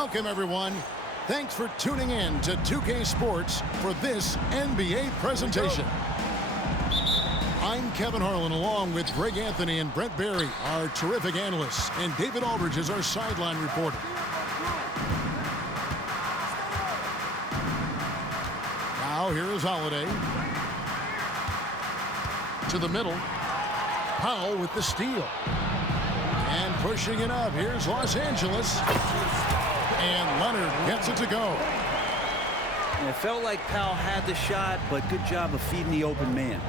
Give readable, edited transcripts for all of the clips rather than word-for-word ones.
Welcome, everyone. Thanks for tuning in to 2K Sports for this NBA presentation. I'm Kevin Harlan, along with Greg Anthony and Brent Barry, our terrific analysts, and David Aldridge is our sideline reporter. Now, here is Holiday. To the middle. Powell with the steal. And pushing it up. Here's Los Angeles. And Leonard gets it to go. It felt like Powell had the shot, but good job of feeding the open man.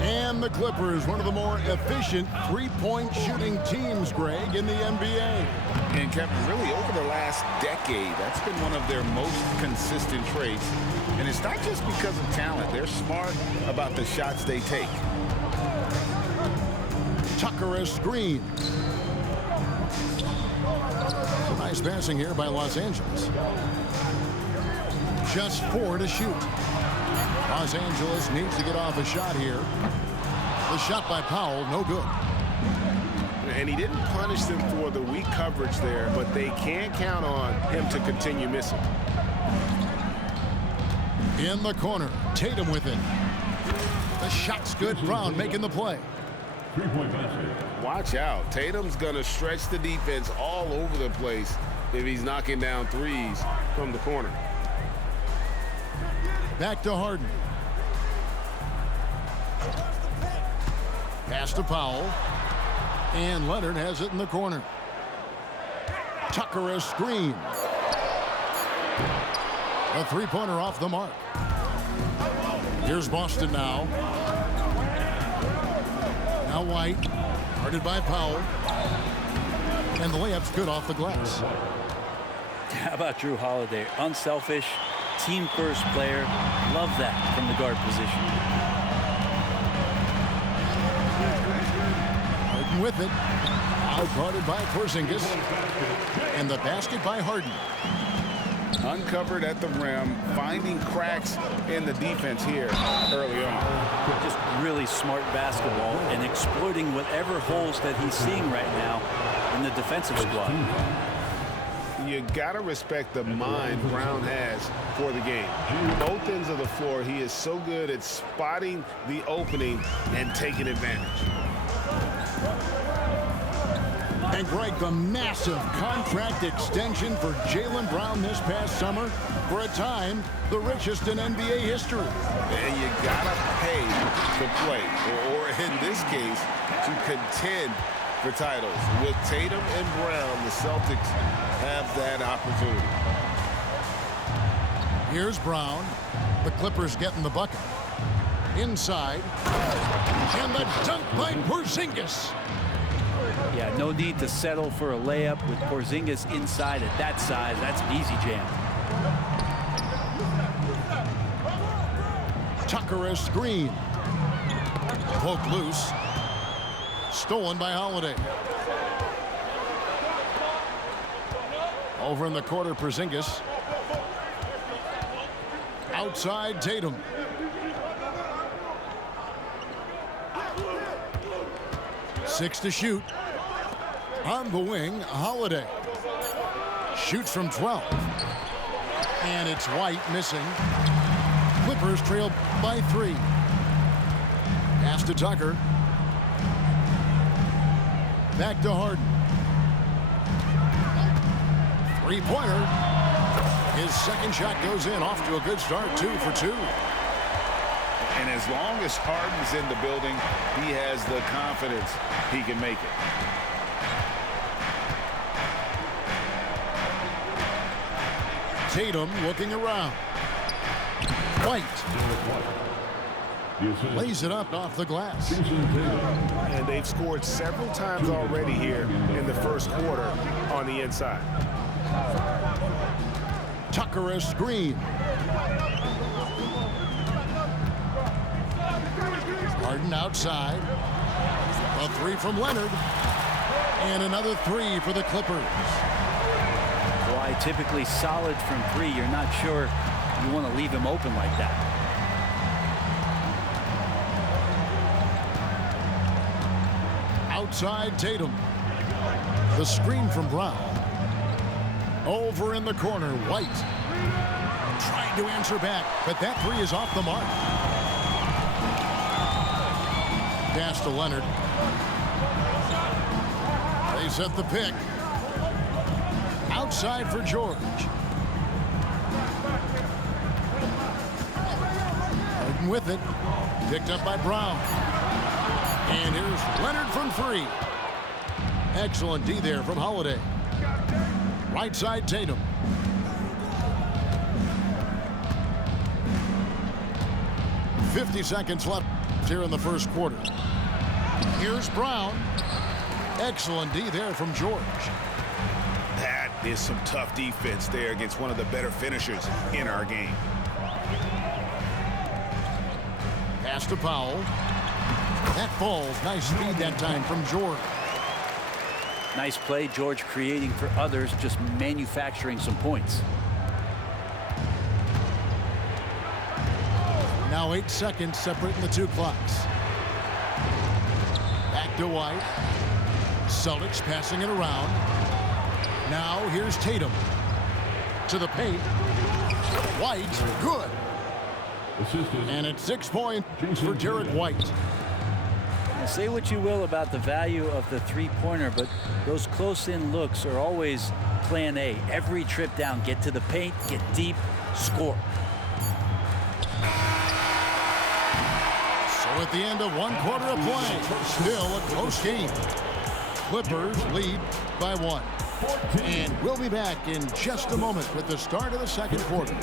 And the Clippers, one of the more efficient three-point shooting teams, Greg, in the NBA. And Kevin, really over the last decade, that's been one of their most consistent traits. And it's not just because of talent. They're smart about the shots they take. Tucker a screen. Nice passing here by Los Angeles. Just 4 to shoot. Los Angeles needs to get off a shot here. The shot by Powell, no good. And he didn't punish them for the weak coverage there, but they can't count on him to continue missing. In the corner, Tatum with it. The shot's good. Brown making the play. Watch out. Tatum's going to stretch the defense all over the place if he's knocking down threes from the corner. Back to Harden. Pass to Powell. And Leonard has it in the corner. Tucker a screen. A three-pointer off the mark. Here's Boston now. Now White, guarded by Powell. And the layup's good off the glass. How about Drew Holiday? Unselfish, team-first player. Love that from the guard position. Harden with it. Out guarded by Porzingis. And the basket by Harden. Uncovered at the rim, finding cracks in the defense here early on. Just really smart basketball and exploiting whatever holes that he's seeing right now in the defensive squad. You got to respect the mind Brown has for the game. Both ends of the floor, he is so good at spotting the opening and taking advantage. And Greg, the massive contract extension for Jaylen Brown this past summer, for a time, the richest in NBA history. And you gotta pay to play, or in this case, to contend for titles. With Tatum and Brown, the Celtics have that opportunity. Here's Brown. The Clippers getting the bucket. Inside. And the dunk by Porzingis. Yeah, no need to settle for a layup with Porzingis inside at that size. That's an easy jam. Tucker a screen. Poke loose. Stolen by Holiday. Over in the quarter, Porzingis. Outside, Tatum. Six to shoot. On the wing, Holiday. Shoots from 12. And it's White missing. Clippers trail by 3. Pass to Tucker. Back to Harden. Three-pointer. His second shot goes in. Off to a good start. 2 for 2. And as long as Harden's in the building, he has the confidence he can make it. Tatum looking around. White. lays it up off the glass. And they've scored several times already here in the first quarter on the inside. Tucker a screen. Harden outside. A three from Leonard. And another three for the Clippers. Why typically solid from three. You're not sure you want to leave him open like that. Outside Tatum. The screen from Brown. Over in the corner, White. Trying to answer back, but that three is off the mark. Pass to Leonard. They set the pick. Outside for George. Harden with it. Picked up by Brown. And here's Leonard from three. Excellent D there from Holiday. Right side Tatum. .50 seconds left here in the first quarter. Here's Brown. Excellent D there from George. That is some tough defense there against one of the better finishers in our game. Pass to Powell. That falls. Nice speed that time from George. Nice play, George creating for others, just manufacturing some points. Now 8 seconds separating the two clocks. Back to White. Celtics passing it around. Now here's Tatum. To the paint. White, good. And it's 6 points for Derek White. Now, say what you will about the value of the three-pointer, but those close-in looks are always plan A. Every trip down, get to the paint, get deep, score. So at the end of 1 quarter of play, still a close game. Clippers lead by 1. And we'll be back in just a moment with the start of the second quarter.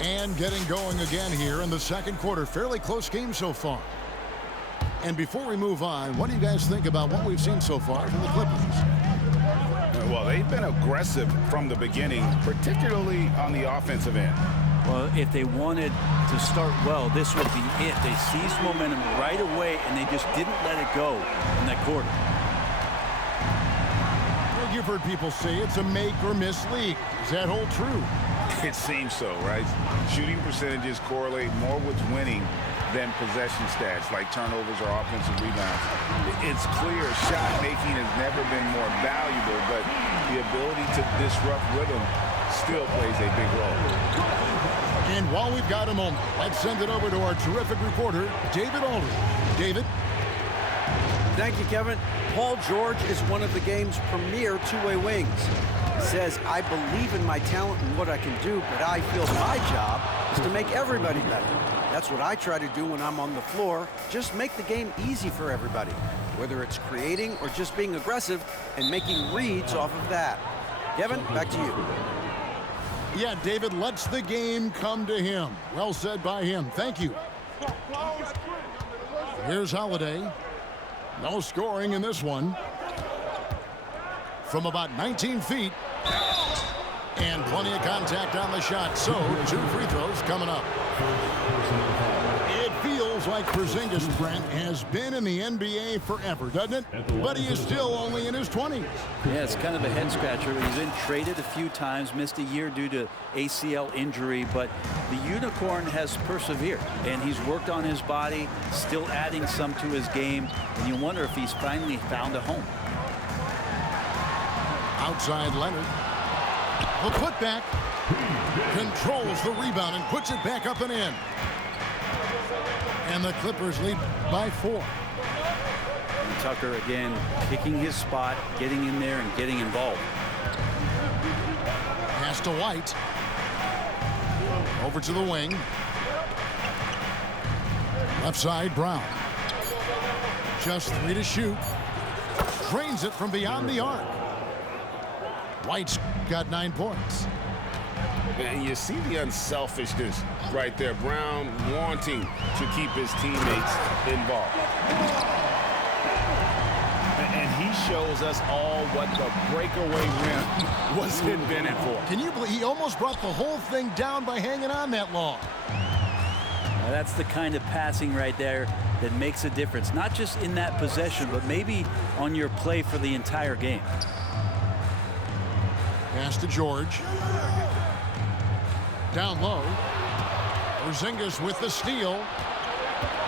And getting going again here in the second quarter. Fairly close game so far. And before we move on, what do you guys think about what we've seen so far from the Clippers? Well, they've been aggressive from the beginning, particularly on the offensive end. Well, if they wanted to start well, this would be it. They seized momentum right away, and they just didn't let it go in that quarter. Well, you've heard people say it's a make or miss league. Does that hold true? It seems so, right? Shooting percentages correlate more with winning than possession stats like turnovers or offensive rebounds. It's clear shot making has never been more valuable, but the ability to disrupt rhythm still plays a big role. And while we've got a moment, let's send it over to our terrific reporter, David Aldridge. David? Thank you, Kevin. Paul George is one of the game's premier two-way wings. He says, I believe in my talent and what I can do, but I feel my job is to make everybody better. That's what I try to do when I'm on the floor. Just make the game easy for everybody, whether it's creating or just being aggressive and making reads off of that. Kevin, back to you. Yeah, David lets the game come to him. Well said by him. Thank you. Here's Holiday. No scoring in this one. From about 19 feet. And plenty of contact on the shot. So, 2 free throws coming up. It feels like Porzingis, Brent, has been in the NBA forever, doesn't it? But he is still only in his 20s. Yeah, it's kind of a head-scratcher. He's been traded a few times, missed a year due to ACL injury, but the Unicorn has persevered, and he's worked on his body, still adding some to his game, and you wonder if he's finally found a home. Outside Leonard. The putback. Controls the rebound and puts it back up and in. And the Clippers lead by 4. And Tucker, again, picking his spot, getting in there and getting involved. Pass to White. Over to the wing. Left side, Brown. Just 3 to shoot. Drains it from beyond the arc. White's got 9 points. And you see the unselfishness right there. Brown wanting to keep his teammates involved. And he shows us all what the breakaway rim was invented for. Can you believe he almost brought the whole thing down by hanging on that long? Now, that's the kind of passing right there that makes a difference, not just in that possession, but maybe on your play for the entire game. Pass to George. Down low. Porzingis with the steal.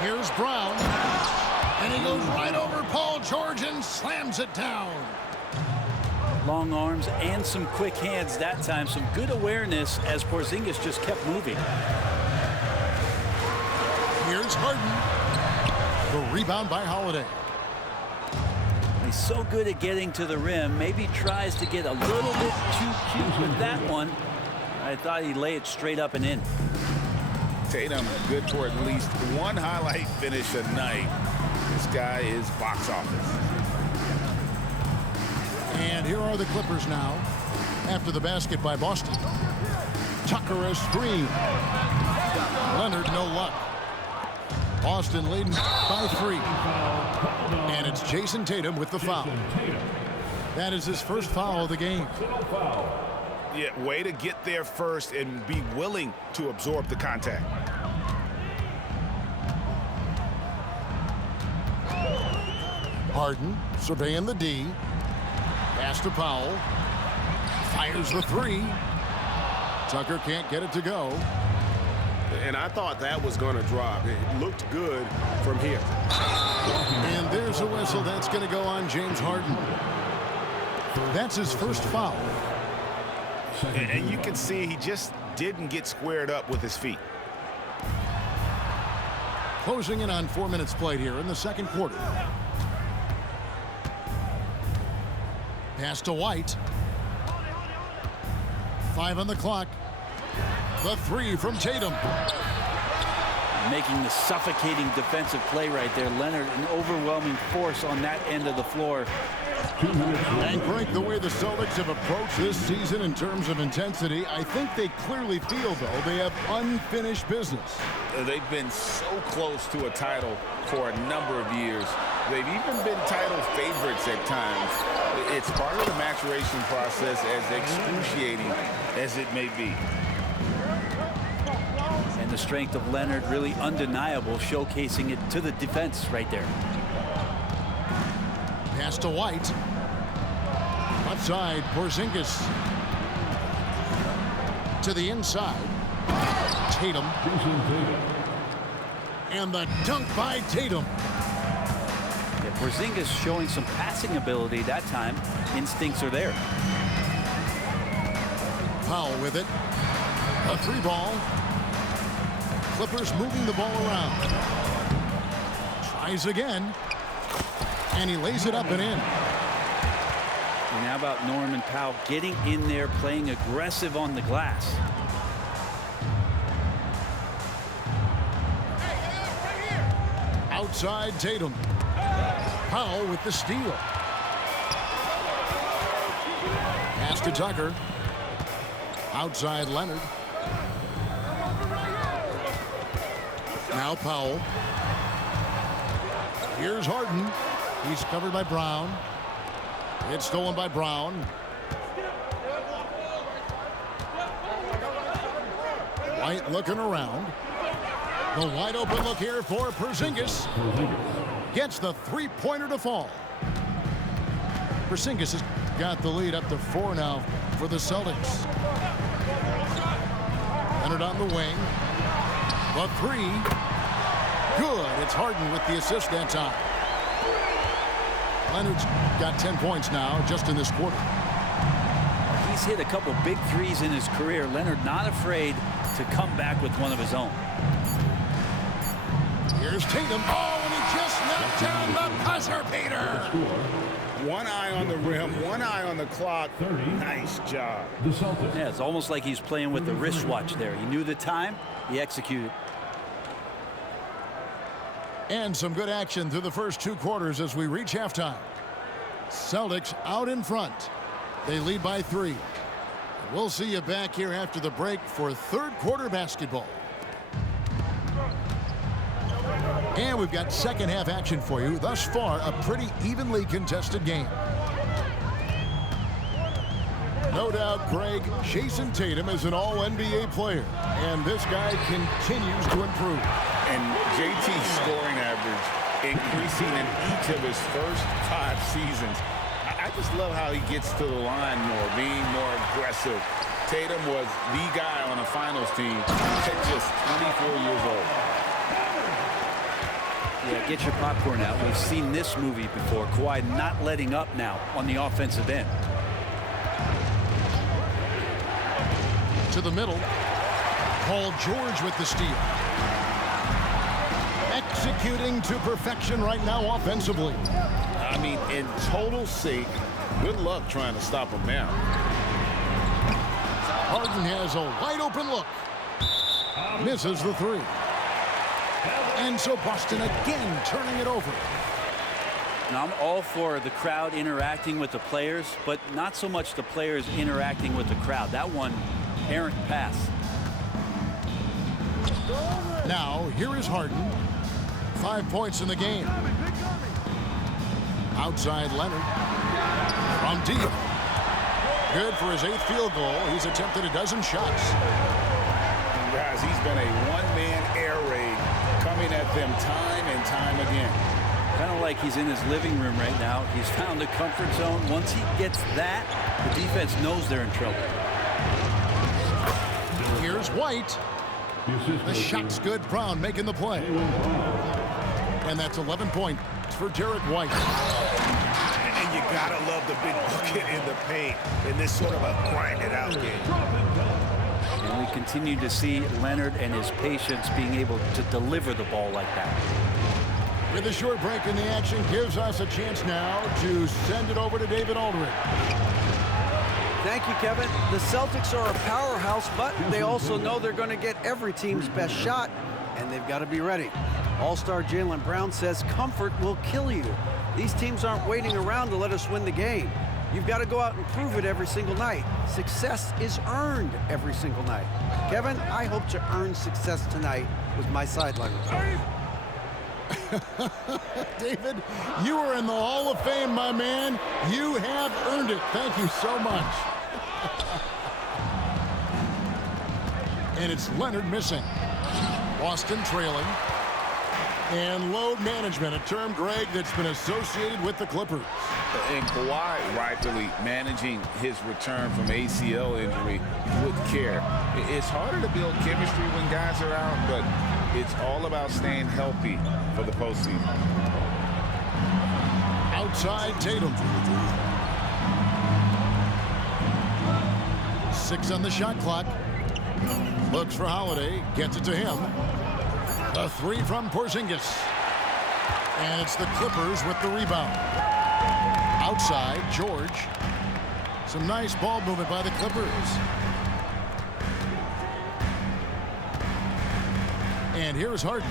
Here's Brown. And he goes right over Paul George and slams it down. Long arms and some quick hands that time. Some good awareness as Porzingis just kept moving. Here's Harden. The rebound by Holiday. He's so good at getting to the rim. Maybe tries to get a little bit too cute with that one. I thought he'd lay it straight up and in. Tatum good for at least one highlight finish a night. This guy is box office. And here are the Clippers now. After the basket by Boston. Tucker a screen. Leonard no luck. Boston leading by 3. And it's Jason Tatum with the foul. That is his first foul of the game. Yeah, way to get there first and be willing to absorb the contact. Harden surveying the D. Pass to Powell. Fires the 3. Tucker can't get it to go. And I thought that was going to drop. It looked good from here. And there's a whistle that's going to go on James Harden. That's his first foul. And you can see he just didn't get squared up with his feet. Closing in on 4 minutes played here in the second quarter. Pass to White. 5 on the clock. The 3 from Tatum. Making the suffocating defensive play right there. Leonard, an overwhelming force on that end of the floor. And Frank, the way the Celtics have approached this season in terms of intensity, I think they clearly feel, though, they have unfinished business. They've been so close to a title for a number of years. They've even been title favorites at times. It's part of the maturation process, as excruciating as it may be. And the strength of Leonard really undeniable, showcasing it to the defense right there. Pass to White. Outside, Porzingis. To the inside. Tatum. And the dunk by Tatum. Yeah, Porzingis showing some passing ability that time. Instincts are there. Powell with it. A 3 ball. Clippers moving the ball around. Tries again. And he lays it up and in. And how about Norman Powell getting in there, playing aggressive on the glass. Outside Tatum. Powell with the steal. Pass to Tucker. Outside Leonard. Now Powell. Here's Harden. He's covered by Brown. It's stolen by Brown. White looking around. The wide open look here for Porzingis. Gets the 3-pointer to fall. Porzingis has got the lead up to 4 now for the Celtics. Leonard on the wing. The 3. Good. It's Harden with the assist that time. Leonard's got 10 points now just in this quarter. He's hit a couple big threes in his career. Leonard not afraid to come back with one of his own. Here's Tatum. Oh, and he just knocked down the buzzer beater. One eye on the rim, one eye on the clock. Nice job. Yeah, it's almost like he's playing with the wristwatch there. He knew the time, he executed. And some good action through the first 2 quarters as we reach halftime. Celtics out in front. They lead by 3. We'll see you back here after the break for third quarter basketball. And we've got second half action for you. Thus far, a pretty evenly contested game. No doubt, Greg, Jason Tatum is an all-NBA player, and this guy continues to improve. And JT's scoring average increasing in each of his first 5 seasons. I just love how he gets to the line more, being more aggressive. Tatum was the guy on a finals team at just 24 years old. Yeah, get your popcorn out. We've seen this movie before. Kawhi not letting up now on the offensive end. To the middle. Paul George with the steal. Executing to perfection right now offensively. I mean, in total sync. Good luck trying to stop him now. Harden has a wide open look. Misses the 3. And so Boston again turning it over. Now, I'm all for the crowd interacting with the players, but not so much the players interacting with the crowd. That one, errant pass. Now, here is Harden. 5 points in the game. Outside Leonard. From deep. Good for his 8th field goal. He's attempted a dozen shots. Guys, he's been a one-man air raid coming at them time and time again. Kind of like he's in his living room right now. He's found a comfort zone. Once he gets that, the defense knows they're in trouble. Here's White. The shot's good. Brown making the play. And that's 11 points for Derek White. And you gotta love the big bucket in the paint in this sort of a grind-it-out game. And we continue to see Leonard and his patience being able to deliver the ball like that. With a short break in the action, gives us a chance now to send it over to David Aldridge. Thank you, Kevin. The Celtics are a powerhouse, but they also know they're going to get every team's best shot, and they've got to be ready. All-star Jaylen Brown says comfort will kill you. These teams aren't waiting around to let us win the game. You've got to go out and prove it every single night. Success is earned every single night. Kevin, I hope to earn success tonight with my sideline report. David, you are in the Hall of Fame, my man. You have earned it. Thank you so much. And it's Leonard missing. Boston trailing. And load management, a term, Greg, that's been associated with the Clippers. And Kawhi rightfully managing his return from ACL injury with care. It's harder to build chemistry when guys are out, but it's all about staying healthy for the postseason. Outside Tatum. 6 on the shot clock. Looks for Holiday, gets it to him. A 3 from Porzingis. And it's the Clippers with the rebound. Outside, George. Some nice ball movement by the Clippers. And here's Harden.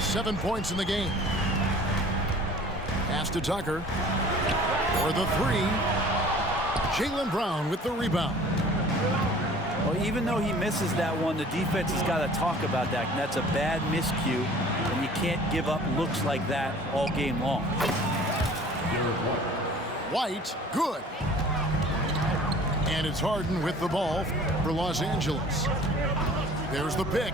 7 points in the game. Pass to Tucker. For the 3. Jaylen Brown with the rebound. Well, even though he misses that one, the defense has got to talk about that. And that's a bad miscue, and you can't give up looks like that all game long. White, good. And it's Harden with the ball for Los Angeles. There's the pick.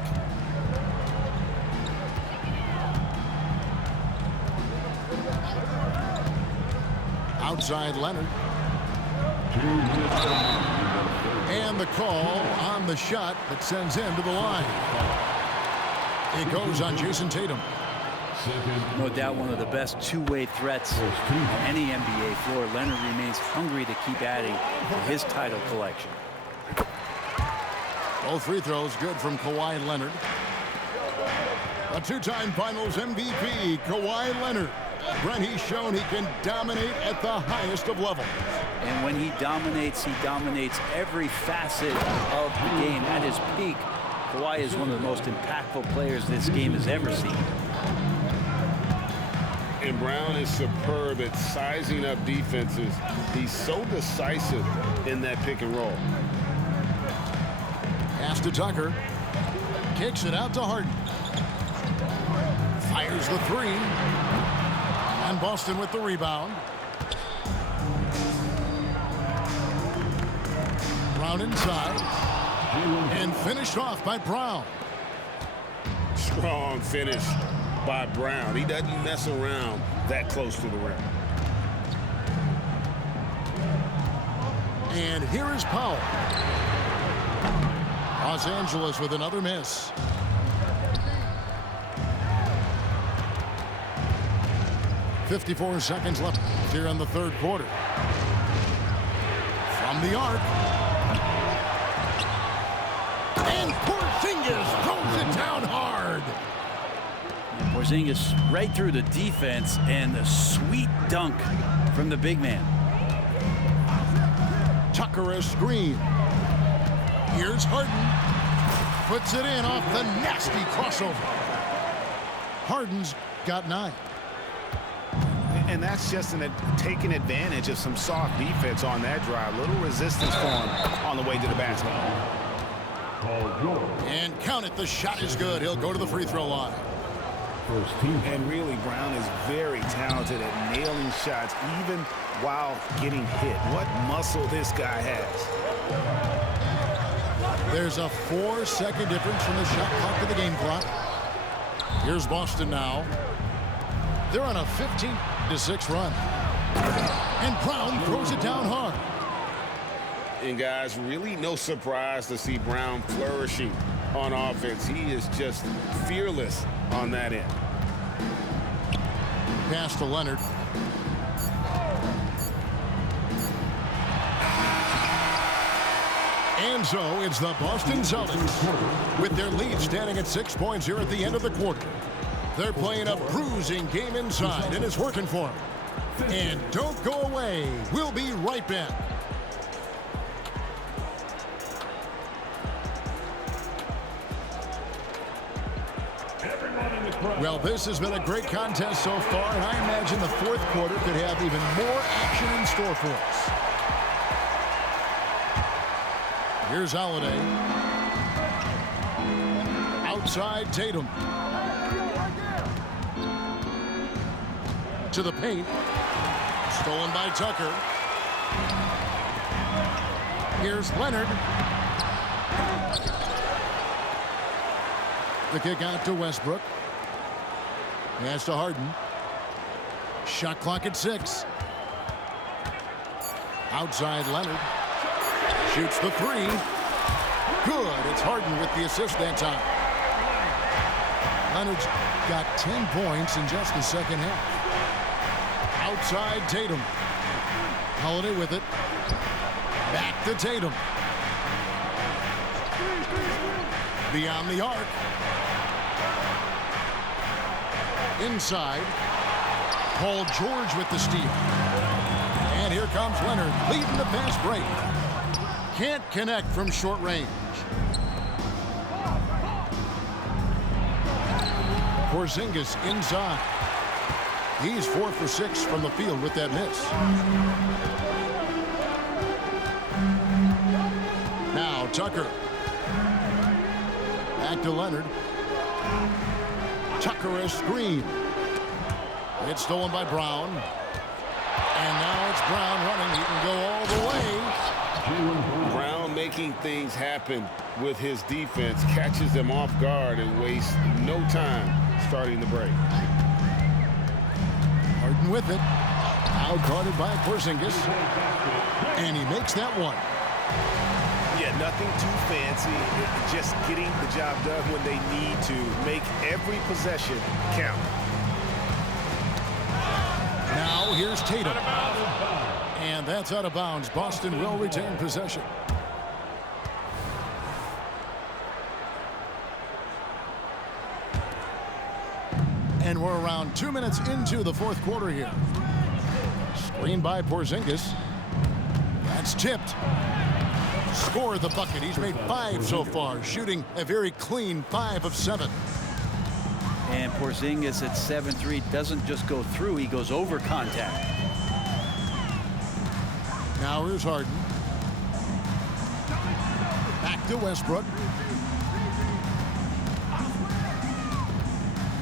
Outside Leonard. And the call on the shot that sends him to the line. It goes on Jason Tatum. No doubt one of the best two-way threats on any NBA floor. Leonard remains hungry to keep adding to his title collection. Both free throws good from Kawhi Leonard. A 2-time Finals MVP, Kawhi Leonard. Brent, he's shown he can dominate at the highest of levels. And when he dominates every facet of the game. At his peak, Kawhi is one of the most impactful players this game has ever seen. And Brown is superb at sizing up defenses. He's so decisive in that pick and roll. Pass to Tucker. Kicks it out to Harden. Fires the three. And Boston with the rebound. Brown inside. And finished off by Brown. Strong finish by Brown. He doesn't mess around that close to the rim. And here is Powell. Los Angeles with another miss. .54 seconds left here in the third quarter. From the arc. And Porzingis throws it down hard. Porzingis right through the defense, and a sweet dunk from the big man. Tucker a screen. Here's Harden. Puts it in off the nasty crossover. Harden's got 9. And that's just taking advantage of some soft defense on that drive. Little resistance for him on the way to the basket. And count it, the shot is good. He'll go to the free throw line. And really, Brown is very talented at nailing shots, even while getting hit. What muscle this guy has. There's a 4-second difference from the shot clock to the game clock. Here's Boston now. They're on a 15-6 run. And Brown throws it down hard. And guys, really no surprise to see Brown flourishing on offense. He is just fearless on that end. Pass to Leonard. And so it's the Boston Celtics with their lead standing at 6 points here at the end of the quarter. They're playing a bruising game inside, and it's working for them. And don't go away. We'll be right back. Well, this has been a great contest so far, and I imagine the fourth quarter could have even more action in store for us. Here's Holiday. Outside Tatum. To the paint. Stolen by Tucker. Here's Leonard. The kick out to Westbrook. Pass to Harden. Shot clock at 6. Outside Leonard. Shoots the three. Good. It's Harden with the assist that time. Leonard's got 10 points in just the second half. Outside Tatum. Holiday with it. Back to Tatum. Beyond the arc. Inside. Paul George with the steal. And here comes Leonard leading the fast break. Can't connect from short range. Porzingis inside. He's 4 for 6 from the field with that miss. Now Tucker. Back to Leonard. Tucker a screen. It's stolen by Brown. And now it's Brown running. He can go all the way. Brown making things happen with his defense, catches them off guard and wastes no time starting the break. Harden with it. Out guarded by Porzingis. And he makes that one. Yeah, nothing too fancy. Just getting the job done when they need to. Make every possession count. Now here's Tatum. And that's out of bounds. Boston will retain possession. And we're around 2 minutes into the fourth quarter here. Screen by Porzingis. That's tipped. Score the bucket. He's made 5 so far, shooting a very clean 5 of 7. And Porzingis at 7'3" doesn't just go through, he goes over contact. Now here's Harden. Back to Westbrook.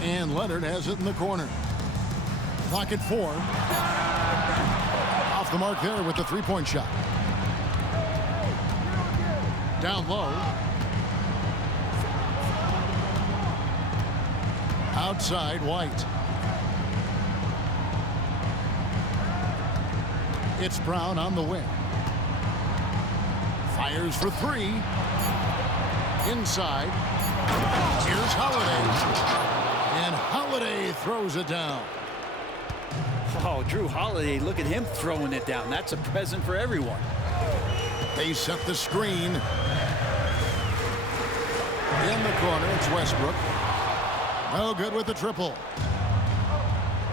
And Leonard has it in the corner. Clock at 4. Off the mark there with the three-point shot. Down low. Outside, White. It's Brown on the wing. Fires for 3. Inside. Here's Holiday. And Holiday throws it down. Oh, Drew Holiday, look at him throwing it down. That's a present for everyone. They set the screen. In the corner, it's Westbrook. No good with the triple.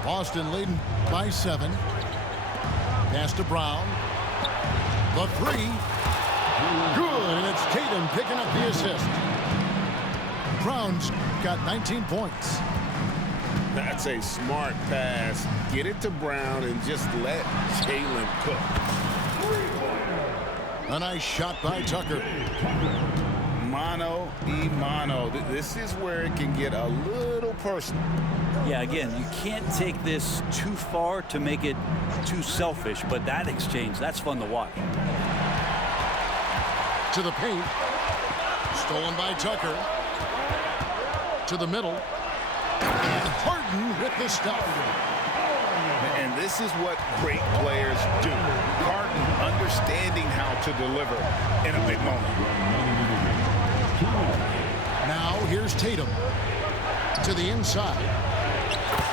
Boston leading by 7. Pass to Brown. The 3. Good, and it's Tatum picking up the assist. Brown's got 19 points. That's a smart pass. Get it to Brown and just let Jalen cook. A nice shot by Tucker. Mano y mano. This is where it can get a little personal. Yeah, again, you can't take this too far to make it too selfish, but that exchange, that's fun to watch. To the paint. Stolen by Tucker. To the middle. And Harden with the stop. And this is what great players do. Harden understanding how to deliver in a big moment. Now here's Tatum. To the inside.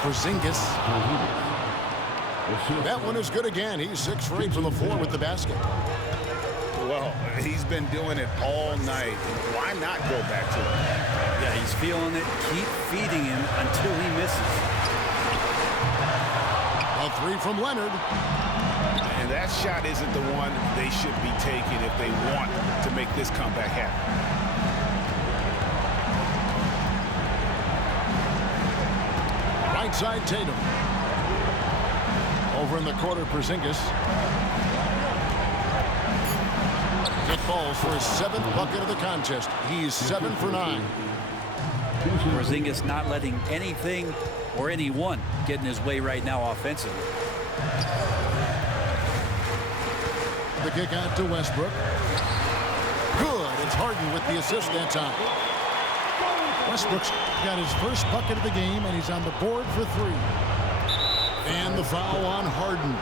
Porzingis. That one is good again. He's 6 for 8 from the floor with the basket. Well, he's been doing it all night. Why not go back to it? Yeah, he's feeling it. Keep feeding him until he misses. A 3 from Leonard. And that shot isn't the one they should be taking if they want to make this comeback happen. Right side, Tatum. Over in the corner, Porzingis. It falls for his 7th bucket of the contest. He's 7 for 9. Porzingis not letting anything or anyone get in his way right now offensively. The kick out to Westbrook. Good. It's Harden with the assist that time. Westbrook's got his first bucket of the game, and he's on the board for 3. And the foul on Harden.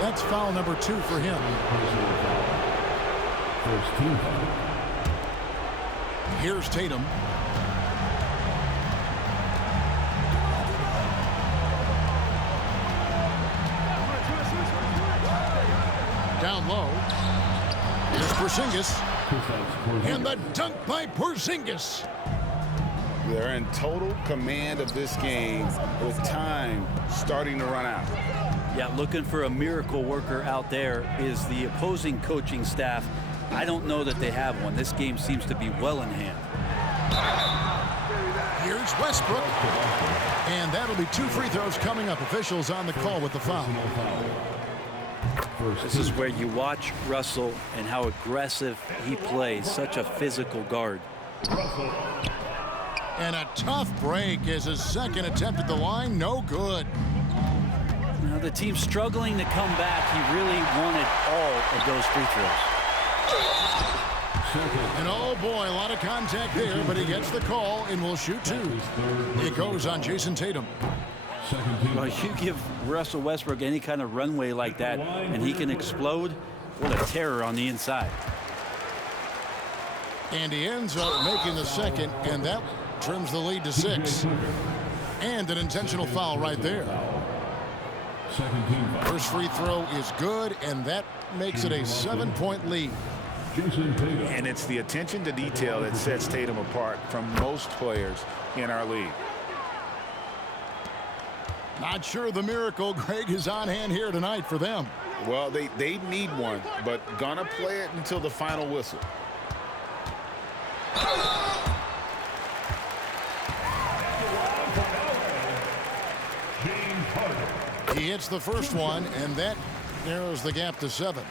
That's foul number 2 for him. Here's Tatum. Down low. Here's Porzingis. And the dunk by Porzingis. They're in total command of this game with time starting to run out. Yeah, looking for a miracle worker out there is the opposing coaching staff. I don't know that they have one. This game seems to be well in hand. Here's Westbrook. And that'll be 2 free throws coming up. Officials on the call with the foul. This is where you watch Russell and how aggressive he plays. Such a physical guard. And a tough break as his second attempt at the line. No good. Now the team's struggling to come back. He really wanted all of those free throws. And oh boy, a lot of contact there, but he gets the call and will shoot 2. It goes on Jason Tatum. Well, you give Russell Westbrook any kind of runway like that, and he can explode. What a terror on the inside. And he ends up making the second, and that trims the lead to 6. And an intentional foul right there. First free throw is good, and that makes it a 7-point lead. And it's the attention to detail that sets Tatum apart from most players in our league. Not sure the miracle, Greg, is on hand here tonight for them. Well, they need one, but gonna play it until the final whistle. He hits the first one, and that narrows the gap to 7.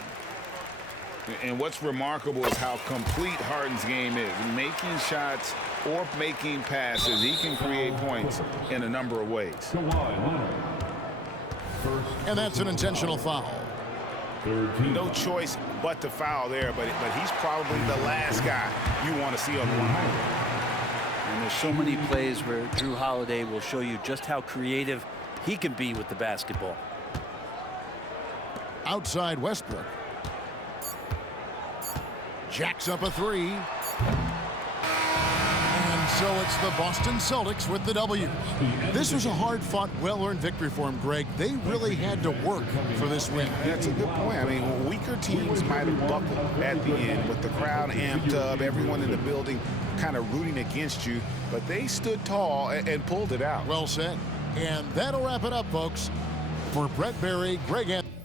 And what's remarkable is how complete Harden's game is. Making shots or making passes, he can create points in a number of ways. And that's an intentional foul. No choice but to foul there, but he's probably the last guy you want to see on the line. And there's so many plays where Jrue Holiday will show you just how creative he can be with the basketball. Outside Westbrook. Jacks up a 3. And so it's the Boston Celtics with the W. This was a hard-fought, well-earned victory for them, Greg. They really had to work for this win. That's a good point. I mean, weaker teams might have buckled at the end with the crowd amped up, everyone in the building kind of rooting against you, but they stood tall and pulled it out. Well said. And that'll wrap it up, folks. For Brent Barry, Greg Anthony.